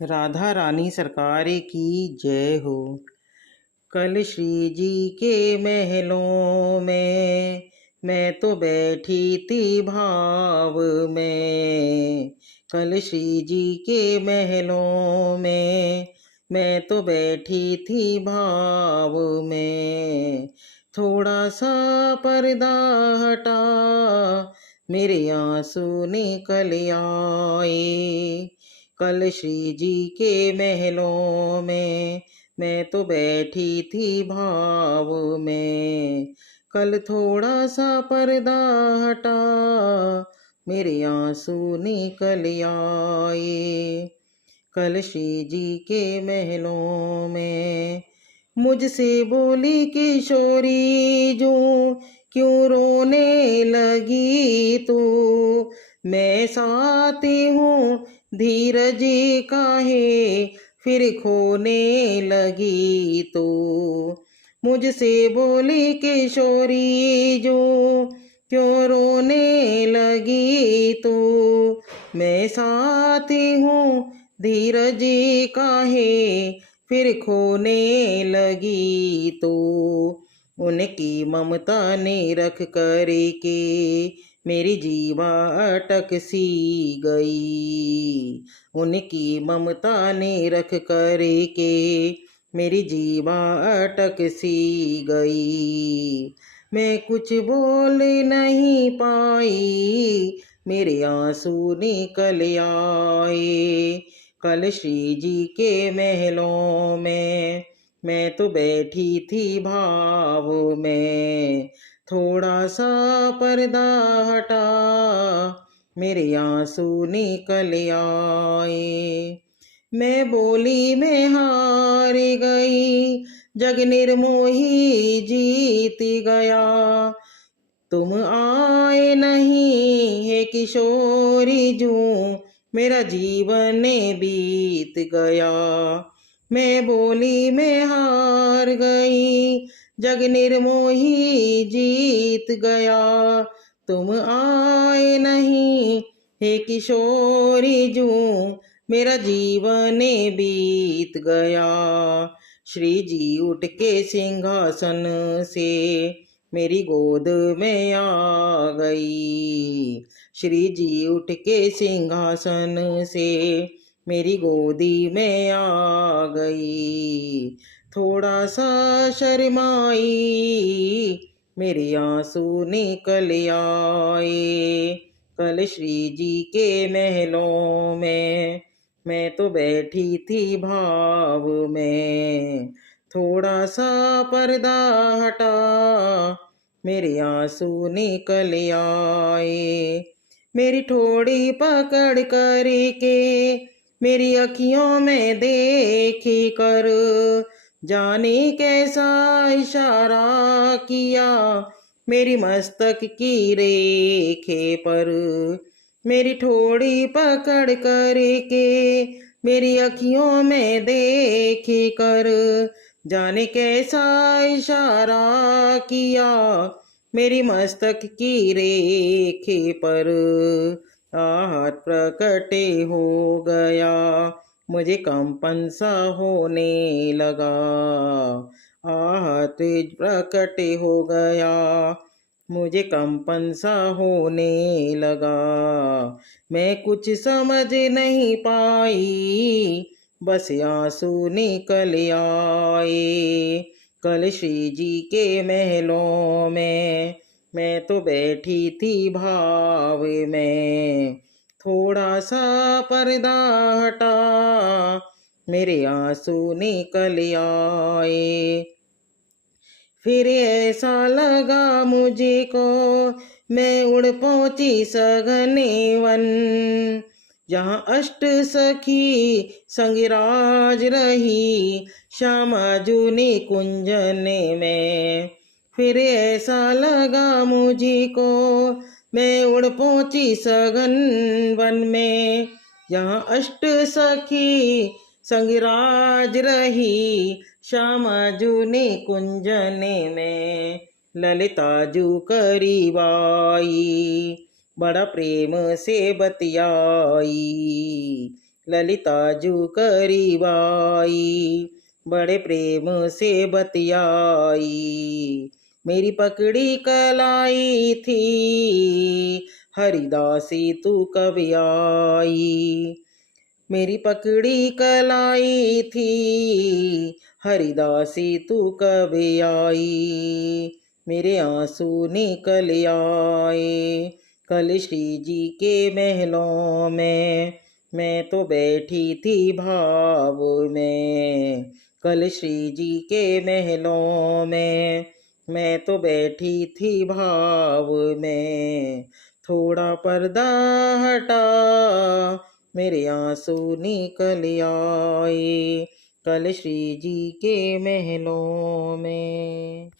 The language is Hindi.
राधा रानी सरकार की जय हो। कल श्री जी के महलों में मैं तो बैठी थी भाव में। कल श्री जी के महलों में मैं तो बैठी थी भाव में। थोड़ा सा पर्दा हटा, मेरे आंसू निकल आए। कल श्री जी के महलों में मैं तो बैठी थी भाव में। कल थोड़ा सा पर्दा हटा, मेरे आंसू निकल आए। कल श्री जी के महलों में मुझसे बोली किशोरी जो क्यों रोने लगी तू। मैं साथी हूँ धीरज काहे फिर खोने लगी तू। मुझसे बोली किशोरी जो क्यों रोने लगी तू। मैं साथी हूँ धीरज काहे फिर खोने लगी तू। उनकी ममता ने रख कर के मेरी जीवा अटक सी गई। उनकी ममता ने रख कर के मेरी जीवा अटक सी गई। मैं कुछ बोल नहीं पाई, मेरे आंसू निकल आए। कल श्री जी के महलों में मैं तो बैठी थी भाव में। थोड़ा सा पर्दा हटा, मेरे आंसू निकल आए। मैं बोली मैं हार गई, जग निर्मोही जीत गया। तुम आए नहीं है किशोरी जू, मेरा जीवन बीत गया। मैं बोली मैं हार गई, जग निर्मोही जीत गया। तुम आए नहीं हे किशोरी जू, मेरा जीवन बीत गया। श्री जी उठ के सिंहासन से मेरी गोद में आ गई। श्री जी उठ के सिंहासन से मेरी गोदी में आ गई। थोड़ा सा शर्माई, मेरे आंसू निकल आए। कल श्री जी के महलों में मैं तो बैठी थी भाव में। थोड़ा सा पर्दा हटा, मेरे आंसू निकल आए। मेरी ठोड़ी पकड़ कर के मेरी अखियों में देखी कर, जाने कैसा इशारा किया मेरी मस्तक की रेखे पर। मेरी ठोड़ी पकड़ कर के मेरी अखियों में देखी कर, जाने कैसा इशारा किया मेरी मस्तक की रेखे पर। आहत प्रकटे हो गया, मुझे कंपन सा होने लगा। आहत प्रकट हो गया, मुझे कंपन सा होने लगा। मैं कुछ समझ नहीं पाई, बस आंसू निकल आए। कल श्री जी के महलों में मैं तो बैठी थी भाव में। थोड़ा सा पर्दा हटा, मेरे आंसू निकल आए। फिर ऐसा लगा मुझे को मैं उड़ पहुंची सघने वन, जहाँ अष्ट सखी संगिराज रही श्यामा जूनी कुंजने में। फिर ऐसा लगा मुझे को मैं उड़ पहुंची सघन वन में, जहाँ अष्ट सखी संगिराज रही श्यामा जूनी कुंजने में। ललिता जू करीब आई, बड़ा प्रेम से बतियाई। ललिता जू करीब आई, बड़े प्रेम से बतियाई। मेरी पकड़ी कलाई थी, हरिदासी तू कब आई। मेरी पकड़ी कलाई थी, हरिदासी तू कब आई। मेरे आंसू निकल आए कल श्री जी के महलों में, मैं तो बैठी थी भाव में। कल श्री जी के महलों में, मैं तो बैठी थी भाव में। थोड़ा पर्दा हटा, मेरे आंसू निकल आए कल श्री जी के महलों में।